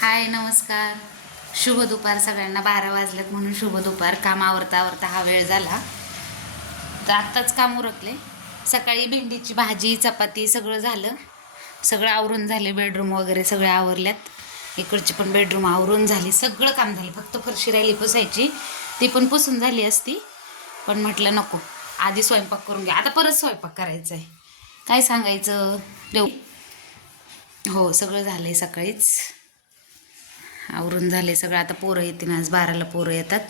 हाय नमस्कार. शुभ दुपार सगळ्यांना. बारा वाजल्यात म्हणून शुभ दुपार. काम आवरता आवरता हा वेळ झाला. तर आत्ताच काम उरकले. सकाळी भेंडीची भाजी चपाती सगळं झालं. सगळं आवरून झाले. बेडरूम वगैरे सगळे आवरल्यात इकडची पण बेडरूम आवरून झाली. सगळं काम झालं. फक्त फरशी राहिली पुसायची. ती पण पुसून झाली असती. पण म्हटलं नको. आधी स्वयंपाक करून घ्या आता परत स्वयंपाक करायचा आहे काय सांगायचं? देऊ हो सगळं झालं आहे सकाळीच. आवरून झाले सगळं. आता पोरं येतील आज बाराला पोरं येतात.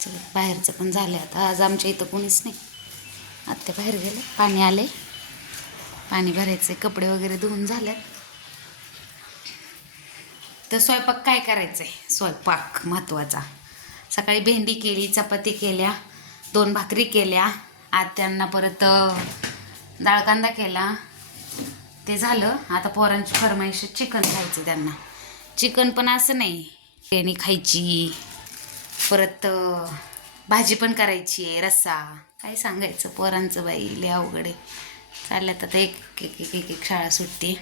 चल बाहेरचं पण झालं आता. आज आमच्या इथं कोणीच नाही. आत्या बाहेर गेले पाणी आले पाणी भरायचे कपडे वगैरे धुवून झाले तर स्वयंपाक काय करायचं आहे स्वयंपाक महत्त्वाचा. सकाळी भेंडी केली चपाती केल्या दोन भाकरी केल्या. आत्यांना परत डाळकांदा कांदा केला. ते झालं. आता पोरांची फरमाईश चिकन खायचं त्यांना. चिकन पण असं नाही. बिर्याणी खायची. परत भाजी पण करायची आहे रस्सा. काय सांगायचं पोरांचं बाई लय अवघड आहे. चालल्यात आता एक एक एक एक एक शाळा सुटते.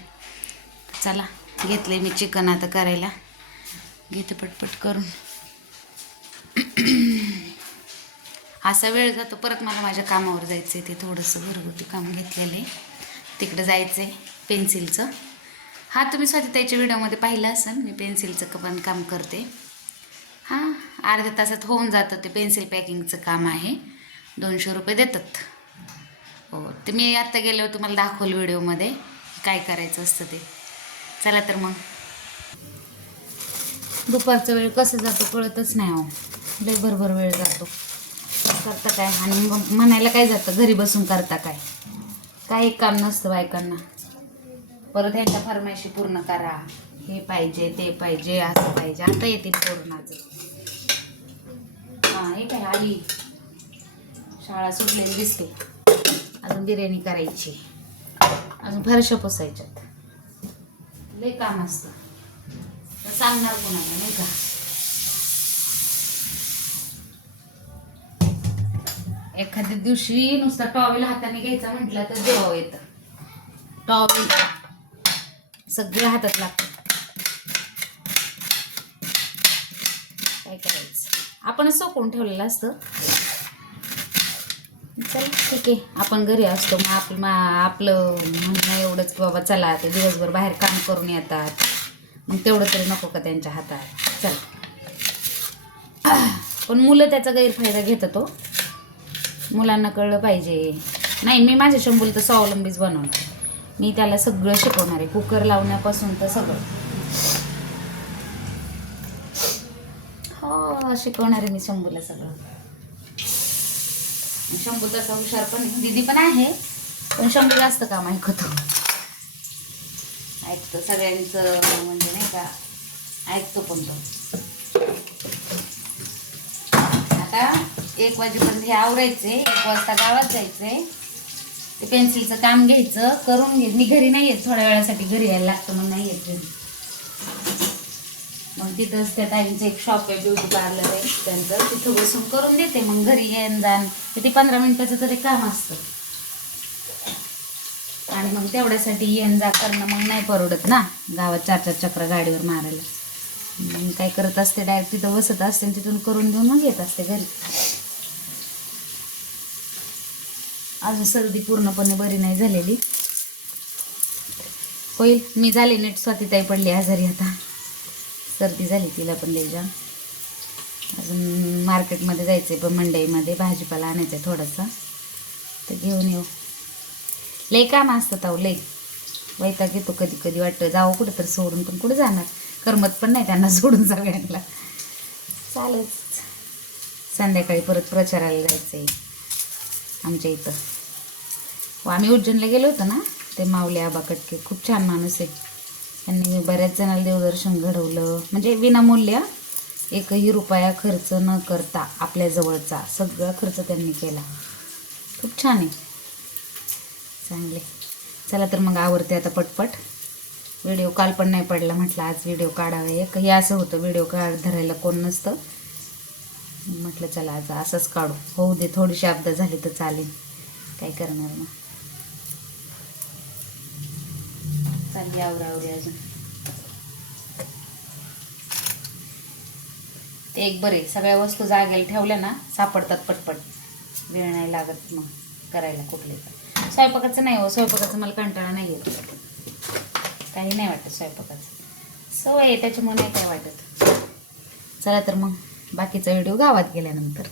चला घेतले मी चिकन आता करायला. घेते पटपट करून. असा वेळ जातो परत मला माझ्या कामावर जायचं आहे ते थोडंसं घरगुती काम घेतलेलं आहे. तिकडं जायचं आहे पेन्सिलचं. हा तुम्ही स्वातीताईच्या व्हिडिओमध्ये पाहिलं असेल मी पेन्सिलचं पण काम करते. हां अर्ध्या तासात होऊन जातं ते पेन्सिल पॅकिंगचं काम आहे. दोनशे रुपये देतात. हो ते मी आत्ता गेल्यावर तुम्हाला दाखवलं व्हिडिओमध्ये काय करायचं असतं ते. चला तर मग. दुपारचा वेळ कसं जातो कळतच नाही हो. लय भरभर वेळ जातो. करता काय? आणि मग म्हणायला काय जातं? घरी बसून करता काय? काही काम नसतं बायकांना. परत ह्यांच्या फरमायशी पूर्ण करा. हे पाहिजे ते पाहिजे असं पाहिजे. आता येतील कोरोनाचं हां हे काय आली? शाळा सुटलेली दिसते. अजून बिर्याणी करायची. अजून फरशा पुसायच्यात. लय काम असतं. तर सांगणार कोणाला नाही का? एखाद्या दिवशी नुसता टॉवेल हाताने घ्यायचा म्हटलं तर जेव्हा येतं. टॉवेल. सगळे हातात लागतं. काय करायचं? आपणच सोकून ठेवलेलं असतं. चल ठीक आहे. आपण घरी असतो. मग आपलं मा आपलं म्हणणं एवढंच की बाबा चला ते दिवसभर बाहेर काम करून येतात. मग तेवढं तरी नको का त्यांच्या हातात? चल. पण मुलं त्याचा गैरफायदा घेत तो हो. मुलांना कळलं पाहिजे. नाही मी माझ्या शंभूला तर स्वावलंबीच बनवणार. मी त्याला सगळं शिकवणार आहे. कुकर लावण्यापासून तर सगळं. हो शिकवणार आहे मी शंभूला सगळं. शंभू तसा हुशार पण दिदी दीदी पण आहे. पण शंभू जास्त काम ऐकतो. ऐकतो सगळ्यांचं म्हणजे नाही का ऐकतो पण तो. आता एक वाजेपर्यंत हे आवरायचे एक वाजता गावात जायचंय. ते पेन्सिलचं काम घ्यायचं करून घे. मी घरी नाही येत थोड्या वेळासाठी घरी यायला लागतं मग नाही येत घरी. मग तिथंच त्या ताईंचं एक शॉप आहे ब्युटी पार्लर आहे. त्यांचं तिथं बसून करून देते. मग घरी येण जाण ते पंधरा मिनिटाचं तरी काम असतं. आणि मग तेवढ्यासाठी येण जा करणं मग नाही परवडत ना. गावात चार चार चक्र गाडीवर मारायला. मग काय करत असते डायरेक्ट तिथं बसत असते आणि तिथून करून देऊन मग येत असते घरी. अजून सर्दी पूर्णपणे बरी नाही झालेली. होईल मी झाले नीट. स्वातीताई पडली आजारी आता. सर्दी झाली तिला पण लई जाम. अजून मार्केटमध्ये जायचं आहे पण मंडईमध्ये. भाजीपाला आणायचं आहे थोडासा. तर घेऊन येऊ. लई काम असतं अहो लई. वैताग येतो कधी कधी वाटतं. जावं कुठं तर सोडून पण कुठं जाणार? करमत पण नाही त्यांना सोडून सगळ्यांना. चालेल. संध्याकाळी परत प्रचाराला जायचं आहे आमच्या इथं. व आम्ही उज्जैनला गेलो होतो ना ते माऊले आबा कटके खूप छान माणूस आहे. त्यांनी बऱ्याच जणांना देवदर्शन घडवलं. म्हणजे विनामूल्य एकही रुपया खर्च न करता आपल्या जवळचा सगळा खर्च त्यांनी केला. खूप छान आहे. चांगले. चला तर मग आवडते आता पटपट. व्हिडिओ काल पण नाही पडला म्हटलं आज व्हिडिओ काढावा एक. हे असं होतं व्हिडिओ काढ धरायला कोण नसतं. म्हटलं चला आज असंच काढू. होऊ दे थोडीशी अपघात झाली तर चालेल. काय करणार मग? खाली आवरावरी अजून ते एक बरे सगळ्या वस्तू जागेला ठेवल्या ना सापडतात पटपट. वेळ नाही लागत मग करायला कुठले स्वयंपाकाचं नाही हो स्वयंपाकाचं मला कंटाळा नाही येत काही नाही वाटत स्वयंपाकाचं. सवय आहे त्याच्यामुळे नाही काय वाटत. चला तर मग बाकीचा व्हिडिओ गावात गेल्यानंतर.